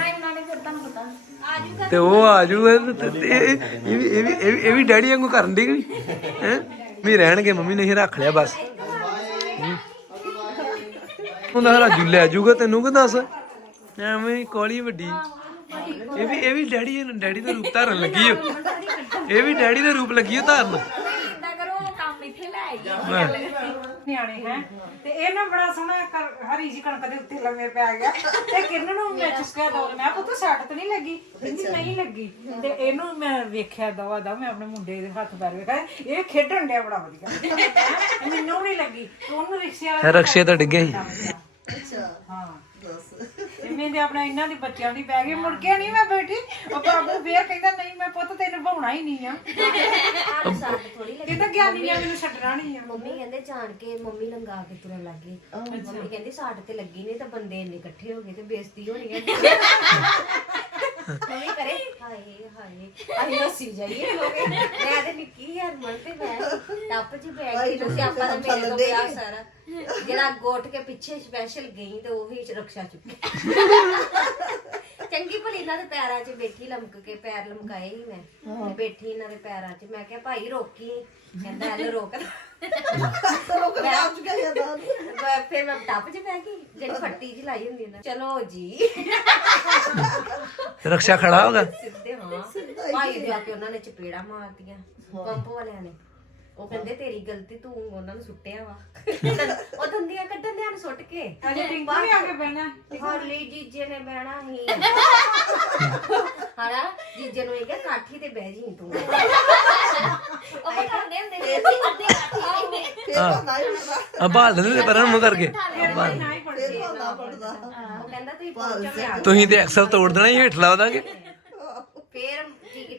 ਤੇ ਉਹ ਆ ਜੂ ਇਹ ਵੀ ਇਹ ਵੀ ਇਹ ਵੀ ਇਹ ਇਹ ਡੈਡੀ ਵਾਂਗੂ ਕਰਨ ਦੀ ਹੈ? ਵੀ ਰਹਿਣਗੇ ਮੰਮੀ ਨੇ ਹੀ ਰੱਖ ਲਿਆ ਬਸ। ਉਹਨਾਂ ਰਾਜੂ ਲੈ ਜਾਊਗਾ ਤੈਨੂੰ ਕਿ ਦੱਸ? ਐਵੇਂ ਕੋਲੀ ਵੱਡੀ। ਇਹ ਵੀ ਇਹ ਵੀ ਡੈਡੀ ਡੈਡੀ ਦਾ ਰੂਪ ਧਾਰਨ ਲੱਗੀ ਓ। ਇਹ ਵੀ ਡੈਡੀ ਦਾ ਰੂਪ ਲੱਗੀ ਓ ਧਾਰਨ। ਕਰੋ ਕੰਮ ਇੱਥੇ ਲੈ ਆਈ ਨਿਆਣੇ ਹੈ। ਤੇ ਇਹ ਨਾ ਬੜਾ ਸੋਹਣਾ ਕਰ- ਹਰੀ ਜੀ ਕਣਕ ਦੇ ਉੱਤੇ ਲੰਮੇ ਪੈ ਗਿਆ। ਤੇ ਕਿਰਨ ਨੂੰ ਮੈਂ ਚੁੱਕਿਆ ਦੋ ਮੈਂ ਪੁੱਤ ਸੱਟ ਤੇ ਨਹੀਂ ਲੱਗੀ। ਕਹਿੰਦੀ ਨਹੀਂ ਲੱਗੀ। ਤੇ ਇਹਨੂੰ ਮੈਂ ਵੇਖਿਆ ਦਵਾ ਦਾ ਮੈਂ ਆਪਣੇ ਮੁੰਡੇ ਦੇ ਹੱਥ ਪੈਰ ਵੇਖਿਆ। ਇਹ ਖੇਡਣ ਡਿਆ ਬੜਾ ਵਧੀਆ। ਹੈਂ? ਮੈਨੂੰ ਨਹੀਂ ਲੱਗੀ। ਤੇ ਉਹਨੂੰ ਰਿਕਸ਼ੇ ਵਾਲਾ ਰਕਸ਼ੇ ਤੋਂ ਡਿੱਗੇ ਸੀ। ਅੱਛਾ। ਹਾਂ। ਦੱਸ ਮੈਂ ਤੇ ਆਪਣਾ ਇਹਨਾਂ ਦੀ ਬੱਚਿਆਂ ਦੀ ਬਹਿ ਗਈ ਮੁੜ ਕੇ ਨਹੀਂ ਮੈਂ ਬੈਠੀ। ਉਹ ਬਾਬੂ ਫੇਰ ਕਹਿੰਦਾ ਨਹੀਂ ਮੈਂ ਪੁੱਤ ਤੈਨੂੰ ਭਾਉਣਾ ਹੀ ਨਹੀਂ ਆ। ਆਹ ਸਾਡ ਥੋੜੀ ਲੱਗੀ। ਕਹਿੰਦਾ ਗਿਆਨੀ ਨੇ ਮੈਨੂੰ ਛੱਡਣਾ ਨਹੀਂ ਆ। ਮੰਮੀ ਕਹਿੰਦੇ ਜਾਣ ਕੇ ਮੰਮੀ ਲੰਗਾ ਕੇ ਤੁਰਨ ਲੱਗ ਗਈ। ਮੰਮੀ ਕਹਿੰਦੀ ਸਾਡ ਤੇ ਲੱਗੀ ਨਹੀਂ ਤਾਂ ਬੰਦੇ ਇੰਨੇ ਇਕੱਠੇ ਹੋ ਗਏ ਤੇ ਬੇਇੱਜ਼ਤੀ ਹੋਣੀ ਹੈ ਮੰਮੀ ਕਰੇ? ਹਾਏ ਹਾਏ। ਅਸੀਂ ਹੱਸੀ ਜਾਈਏ ਲੋਕ ਮੈਂ ਤੇ ਨਿੱਕੀ ਹਰਮਨ ਤੇ ਮੈਂ ਟੱਪ ਚ ਬੈਠ ਗਈ ਤੁਸੀਂ ਆਪਾਂ ਦਾ ਮੇਰੇ ਤੋਂ ਪਿਆ ਸਾਰਾ। ਜਿਹੜਾ ਗੋਟ ਕੇ ਪਿੱਛੇ ਸਪੈਸ਼ਲ ਗਈ ਤੇ ਉਹ ਵੀ ਰਕਸ਼ਾ ਚੁੱਕੀ ਚੰਗੀ ਭਲੀ ਇਹਨਾਂ ਦੇ ਪੈਰਾਂ 'ਚ ਬੈਠੀ ਲਮਕ ਕੇ ਪੈਰ ਲਮਕਾਏ ਹੀ ਮੈਂ। ਤੇ ਬੈਠੀ ਇਹਨਾਂ ਦੇ ਪੈਰਾਂ 'ਚ। ਮੈਂ ਕਿਹਾ ਭਾਈ ਰੋਕੀ ਕਹਿੰਦਾ ਐਲ ਰੋਕ ਰੁਕ ਜਾ ਆਪ ਚੁੱਕਿਆ ਜਾਂਦਾ ਮੈਂ- ਫਿਰ ਮੈਂ ਟੱਪ 'ਚ ਬਹਿ ਗਈ ਜਿਹੜੀ ਫੱਟੀ ਜਿਹੀ ਲਾਈ ਹੁੰਦੀ ਨਾ। ਚਲੋ ਜੀ। ਰਕਸ਼ਾ ਖੜਾ ਹੋਗਾ? ਸਿੱਧੇ ਹਾਂ। ਭਾਈ ਦੇ ਆ ਕੇ ਉਹਨਾਂ ਨੇ ਚਪੇੜਾ ਮਾਰਤੀਆਂ ਪੰਪ ਵਾਲਿਆਂ ਨੇ। ਉਹ ਕਹਿੰਦੇ ਤੇਰੀ ਗਲਤੀ ਤੂੰ ਉਹਨਾਂ ਨੂੰ ਸੁੱਟਿਆ ਵਾ। ਉਹ ਦੰਦੀਆਂ ਕੱਢਣ ਦਿਆਂ ਨੂੰ ਸੁੱਟ ਕੇ। ਅਜੇ ਟਿੰਕੂ ਵੀ ਆ ਕੇ ਬਹਿਣਾ। ਹੌਲੀ ਜੀਜੇ ਨੇ ਬਹਿਣਾ ਹੀ। ਹਣਾ ਜੀਜੇ ਨੂੰ ਇਹ ਕਿ ਕਾਠੀ ਤੇ ਬਹਿ ਜੀ ਤੂੰ। ਉਹ ਬਤਾਉਂਦੇ ਹੁੰਦੇ ਨੇ ਅਸੀਂ ਅੱਧੇ ਕਾਠੀ ਨੇ ਫੇਰ ਹੁੰਦਾ ਹੀ। ਹੁੰਦਾ। ਆ ਬਾਲ ਦਿੰਦੇ ਨੇ ਪਰਾਂ ਮੂੰਹ ਕਰਕੇ। ਫੇਰ ਹੁੰਦਾ ਪੜਦਾ ਉਹ ਕਹਿੰਦਾ ਤੁਸੀਂ ਪਹੁੰਚੋ ਤੁਸੀਂ ਤੇ ਐਕਸਲ ਤੋੜ ਦੇਣਾ ਹੀ ਹੇਠ ਲਾ ਦਾਂਗੇ। ਫੇਰ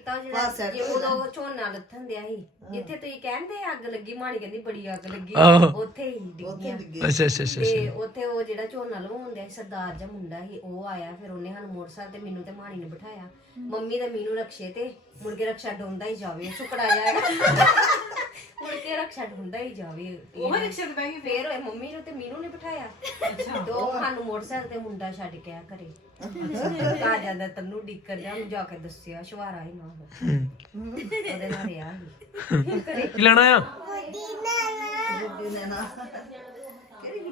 ਕੀਤਾ ਜਿਹੜਾ set ਜੇ ਉਦੋਂ ਝੋਨਾ ਲੱਥਣ ਦਿਆ ਸੀ। ਜਿੱਥੇ ਤੁਸੀਂ ਕਹਿੰਦੇ ਅੱਗ ਲੱਗੀ ਮਾਣੀ ਕਹਿੰਦੀ ਬੜੀ ਅੱਗ ਲੱਗੀ। ਆਹੋ। ਉੱਥੇ ਹੀ ਉੱਥੇ ਡਿੱਗੀਆਂ ਡਿੱਗੇ। ਅੱਛਾ ਅੱਛਾ ਅੱਛਾ ਤੇ ਉੱਥੇ ਉਹ ਜਿਹੜਾ ਝੋਨਾ ਲਵਾਉਂਦਾ ਸੀ ਸਰਦਾਰ ਜਿਹਾ ਮੁੰਡਾ ਸੀ ਉਹ ਆਇਆ। ਫਿਰ ਉਹਨੇ ਸਾਨੂੰ ਮੋਟਰਸਾਈਕਲ ਤੇ ਮੈਨੂੰ ਤੇ ਮਾਣੀ ਨੇ ਬਿਠਾਇਆ। ਮੰਮੀ ਤੇ ਮੀਨੂ ਰਕਸ਼ੇ ਤੇ ਮੁੜ ਕੇ ਰਕਸ਼ਾ ਡੋਂਦਾ ਹੀ ਜਾਵੇ ਸੁਕੜਾ ਜਾਏਗਾ ਰਕਸ਼ਾ ਡੋਂਦਾ ਹੀ ਜਾਵੇ ਉਹ ਰਿਕਸ਼ੇ ਤੇ ਬਹਿ ਗਈ ਫੇਰ ਉਹ ਮੰਮੀ ਨੂੰ ਤੇ ਮੀਨੂ ਨੇ ਬਿਠਾਇਆ। ਤੇ ਉਹ ਸਾਨੂੰ ਮੋਟਰਸਾਈਕਲ ਤੇ ਮੁੰਡਾ ਛੱਡ ਕੇ ਆ ਘਰੇ। ਕਾ ਜਾਂਦਾ ਤੈਨੂੰ ਡਿੱਕਰ ਜਾ ਨੂੰ ਜਾ ਕੇ ਦੱਸਿਆ ਸ਼ਵਾਰਾ ਹੀ ਨਾ ਉਹਦੇ ਨਾਲ ਰਿਹਾ ਸੀ ਕੀ ਲੈਣਾ ਆ? ਗੁੱਡੀ ਨੇ ਨਾ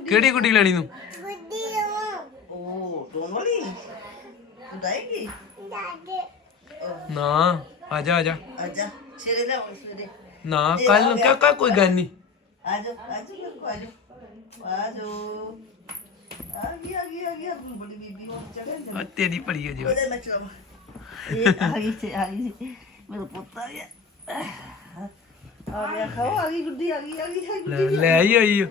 ਕਿਹੜੀ ਗੁੱਡੀ? ਲੈਣੀ ਤੂੰ? ਉਹ। ਟੋਨ ਵਾਲੀ? ਉਡਾਏਗੀ ਨਾ ਆ ਜਾ ਆ ਜਾ। ਆਜਾ ਛੇਰੇ ਲੈ ਆਉਂ ਛੇਰੇ ਨਾ ਕੱਲ ਨੂੰ ਕਿਆ ਕੋਈ ਗੱਲ ਨਹੀਂ। ਆਜੋ ਆਜੋ ਮੇਰੇ ਕੋ ਆਜੋ। ਆਜੋ। ਆ ਗਈ ਆ ਗਈ ਆ ਗਈ। ਆਪਣੀ ਬੜੀ ਬੀਬੀ ਹੋ ਚੜੇ ਆ ਤੇਰੀ ਪੜੀ ਹੈ ਜੀ ਉਹਦੇ ਮੈਂ ਚਲਾਵਾਂ ਇਹ ਆ ਗਈ ਤੇ ਆ ਗਈ ਸੀ। ਮੇਰਾ ਪੁੱਤ ਆ ਗਿਆ। ਆ ਗਿਆ ਖਾਓ ਆ ਗਈ ਗੁੱਡੀ ਆ ਗਈ ਆ ਗਈ ਆ ਗਈ ਲੈ ਲੈ ਆਈ ਆਈ ਓ।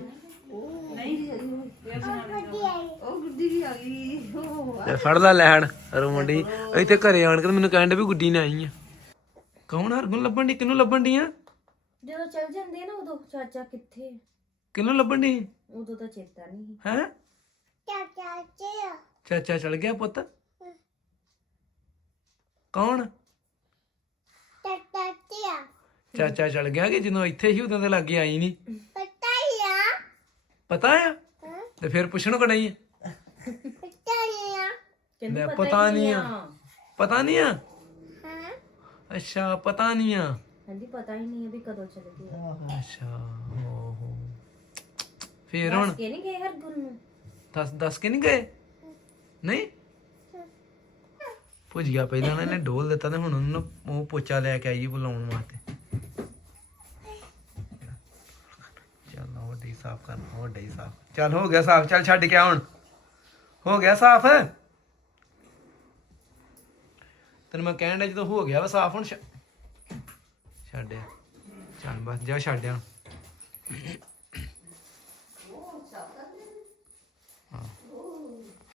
ਉਹ ਗੁੱਡੀ ਵੀ ਆ ਗਈ। ਉਹ ਲੈ ਫੜ ਲੈ ਲੈਣ ਰੋਮੰਡੀ ਇੱਥੇ ਘਰੇ ਆਣ ਕੇ ਤੇ ਮੈਨੂੰ ਕਹਿਣ ਡੇ ਵੀ ਗੁੱਡੀ ਨਾ ਆਈ ਆ। ਕੌਣ ਹਰਗੁਣ ਲੱਭਣ ਦੀ ਕਿਹਨੂੰ ਲੱਭਣ ਦੀ ਆ? ਜਦੋਂ ਚੱਲ ਜਾਂਦੇ ਆ ਨਾ ਉਦੋਂ ਚਾਚਾ ਕਿੱਥੇ ਕਿਹਨੂੰ ਲੱਭਣ ਦੀ ਉਦੋਂ ਤਾਂ ਚੇਤਾ ਨਹੀਂ ਹੈ? ਚਾਚਾ ਚਲ ਗਿਆ ਪੁੱਤ। ਕੌਣ? ਚਾਚਾ ਚਲ ਗਿਆ ਕਿ ਜਦੋਂ ਇੱਥੇ ਸੀ ਉਦੋਂ ਤੇ ਲੱਗੇ ਆਈ ਨਹੀਂ। ਪਤਾ ਆ। ਤੇ ਫਿਰ ਪੁੱਛਣ ਕੋ ਨਹੀਂ ਆ? ਲੈ ਪਤਾ ਨਹੀਂ ਆ। ਪਤਾ ਨਹੀਂ ਆ? ਅੱਛਾ ਪਤਾ ਨਹੀਂ ਆ। ਕਹਿੰਦੀ ਪਤਾ ਹੀ ਨਹੀਂ ਹੈ ਵੀ ਕਦੋਂ ਚਲੇ ਗਏ ਅੱਛਾ ਓਹੋ। ਫੇਰ ਹੁਣ? ਕਿ ਨਹੀਂ ਗਏ ਹਰਗੁਣ ਨੂੰ? ਦੱਸ ਦੱਸ ਕੇ ਨਹੀਂ ਗਏ? ਨਹੀਂ? ਭੁੱਜ ਗਿਆ ਪਹਿਲਾਂ ਨਾ ਇਹਨੇ ਢੋਲ ਦਿੱਤਾ ਤੇ ਹੁਣ ਉਹਨੂੰ ਉਹ ਪੋਚਾ ਲੈ ਕੇ ਆਈ ਬੁਲਾਉਣ ਵਾਸਤੇ। ਚੱਲ ਉਹ ਡੇ ਸਾਫ਼ ਕਰ ਉਹ ਡੇ ਸਾਫ਼। ਚੱਲ ਹੋ ਗਿਆ ਸਾਫ਼ ਚੱਲ ਛੱਡ ਕੇ ਆ ਹੁਣ। ਹੋ ਗਿਆ ਸਾਫ਼? ਤੈਨੂੰ ਮੈਂ ਕਹਿਣ ਦਾ ਜਦੋਂ ਹੋ ਗਿਆ ਵਾ ਸਾਫ਼ ਹੁਣ ਛੱਡਿਆ ਚੱਲ ਬਸ ਜਾ ਛੱਡਿਆ